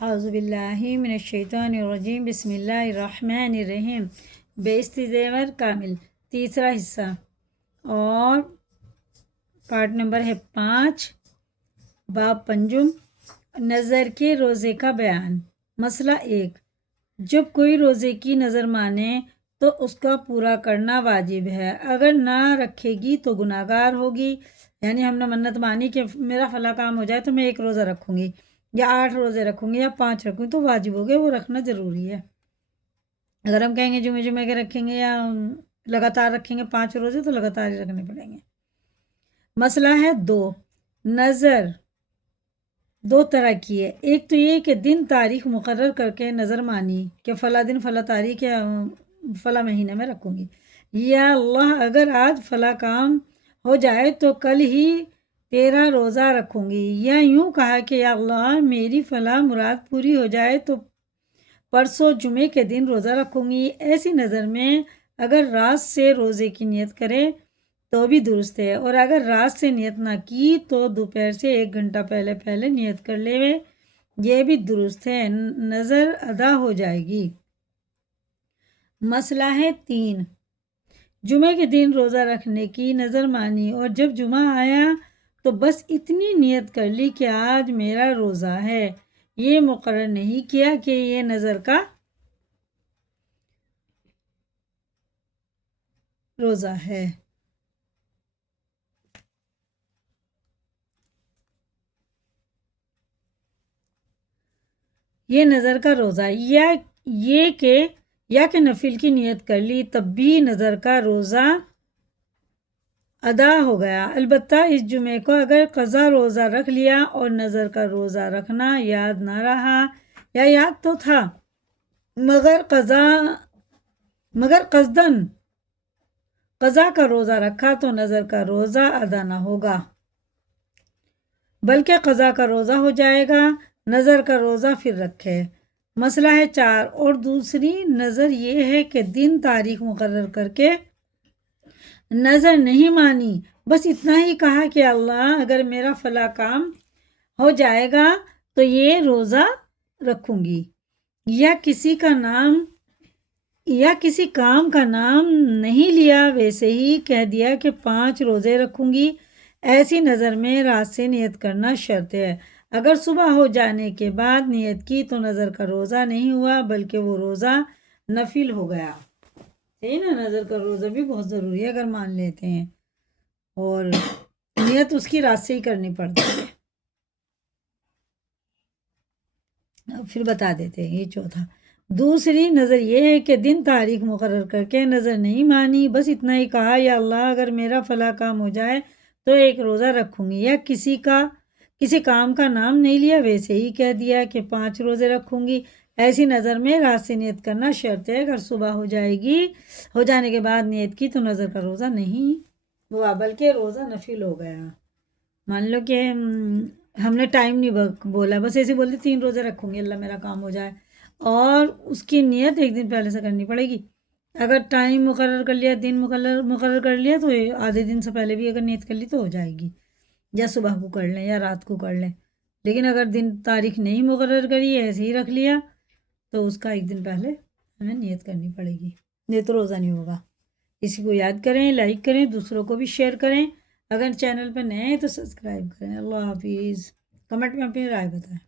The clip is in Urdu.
اعوذ باللہ من الشیطان الرجیم بسم اللہ الرحمن الرحیم بیست زیور کامل تیسرا حصہ اور پارٹ نمبر ہے 5 باب پنجم نظر کے روزے کا بیان۔ مسئلہ 1، جب کوئی روزے کی نظر مانے تو اس کا پورا کرنا واجب ہے، اگر نہ رکھے گی تو گناہ گار ہوگی۔ یعنی ہم نے منت مانی کہ میرا فلاں کام ہو جائے تو میں 1 روزہ رکھوں گی یا 8 روزے رکھوں گی یا 5 رکھوں گی تو واجب ہو گیا، وہ رکھنا ضروری ہے۔ اگر ہم کہیں گے جمعے کے رکھیں گے یا لگاتار رکھیں گے 5 روزے تو لگاتار ہی رکھنے پڑیں گے۔ مسئلہ ہے 2، نظر 2 طرح کی ہے۔ ایک تو یہ کہ دن تاریخ مقرر کر کے نظر مانی کہ فلاں دن فلاں تاریخ یا فلاں مہینے میں رکھوں گی، یا اللہ اگر آج فلاں کام ہو جائے تو کل ہی 13 روزہ رکھوں گی، یا یوں کہا کہ یا اللہ میری فلاں مراد پوری ہو جائے تو پرسوں جمعے کے دن روزہ رکھوں گی۔ ایسی نظر میں اگر رات سے روزے کی نیت کرے تو بھی درست ہے، اور اگر رات سے نیت نہ کی تو دوپہر سے 1 گھنٹہ پہلے نیت کر لے، یہ بھی درست ہے، نظر ادا ہو جائے گی۔ مسئلہ ہے 3، جمعے کے دن روزہ رکھنے کی نظر مانی اور جب جمعہ آیا تو بس اتنی نیت کر لی کہ آج میرا روزہ ہے، یہ مقرر نہیں کیا کہ یہ نظر کا روزہ ہے۔ یہ نظر کا روزہ، یا کہ نفل کی نیت کر لی تب بھی نظر کا روزہ ادا ہو گیا۔ البتہ اس جمعے کو اگر قضا روزہ رکھ لیا اور نظر کا روزہ رکھنا یاد نہ رہا، یا یاد تو تھا مگر قصداً قضا کا روزہ رکھا تو نظر کا روزہ ادا نہ ہوگا بلکہ قضا کا روزہ ہو جائے گا، نظر کا روزہ پھر رکھے۔ مسئلہ ہے 4، اور دوسری نظر یہ ہے کہ دن تاریخ مقرر کر کے نظر نہیں مانی، بس اتنا ہی کہا کہ اللہ اگر میرا فلاں کام ہو جائے گا تو یہ روزہ رکھوں گی، یا کسی کام کا نام نہیں لیا، ویسے ہی کہہ دیا کہ 5 روزے رکھوں گی۔ ایسی نظر میں رات سے نیت کرنا شرط ہے، اگر صبح ہو جانے کے بعد نیت کی تو نظر کا روزہ نہیں ہوا بلکہ وہ روزہ نفل ہو گیا۔ صحیح نا، نظر کا روزہ بھی بہت ضروری ہے اگر مان لیتے ہیں، اور نیت اس کی رات سے ہی کرنی پڑتی ہے۔ پھر بتا دیتے ہیں یہ چوتھا۔ دوسری نظر یہ ہے کہ دن تاریخ مقرر کر کے نظر نہیں مانی، بس اتنا ہی کہا یا اللہ اگر میرا فلاں کام ہو جائے تو 1 روزہ رکھوں گی، یا کسی کام کا نام نہیں لیا، ویسے ہی کہہ دیا کہ 5 روزے رکھوں گی۔ ایسی نظر میں رات سے نیت کرنا شرط ہے، اگر صبح ہو جانے کے بعد نیت کی تو نظر کا روزہ نہیں ہوا بلکہ روزہ نفل ہو گیا۔ مان لو کہ ہم نے ٹائم نہیں بولا، بس ایسے بولتے 3 روزے رکھوں گی اللہ میرا کام ہو جائے، اور اس کی نیت 1 دن پہلے سے کرنی پڑے گی۔ اگر ٹائم مقرر کر لیا، دن مقرر کر لیا تو آدھے دن سے پہلے بھی اگر نیت کر لی تو ہو جائے گی، یا صبح کو کر لیں یا رات کو کر لیں۔ لیکن اگر دن تاریخ نہیں مقرر کری، ایسے ہی رکھ لیا تو اس کا 1 دن پہلے ہمیں نیت کرنی پڑے گی، نہیں تو روزہ نہیں ہوگا۔ اسی کو یاد کریں، لائک کریں، دوسروں کو بھی شیئر کریں، اگر چینل پہ نئے ہیں تو سبسکرائب کریں۔ اللہ حافظ۔ کمنٹ میں اپنی رائے بتائیں۔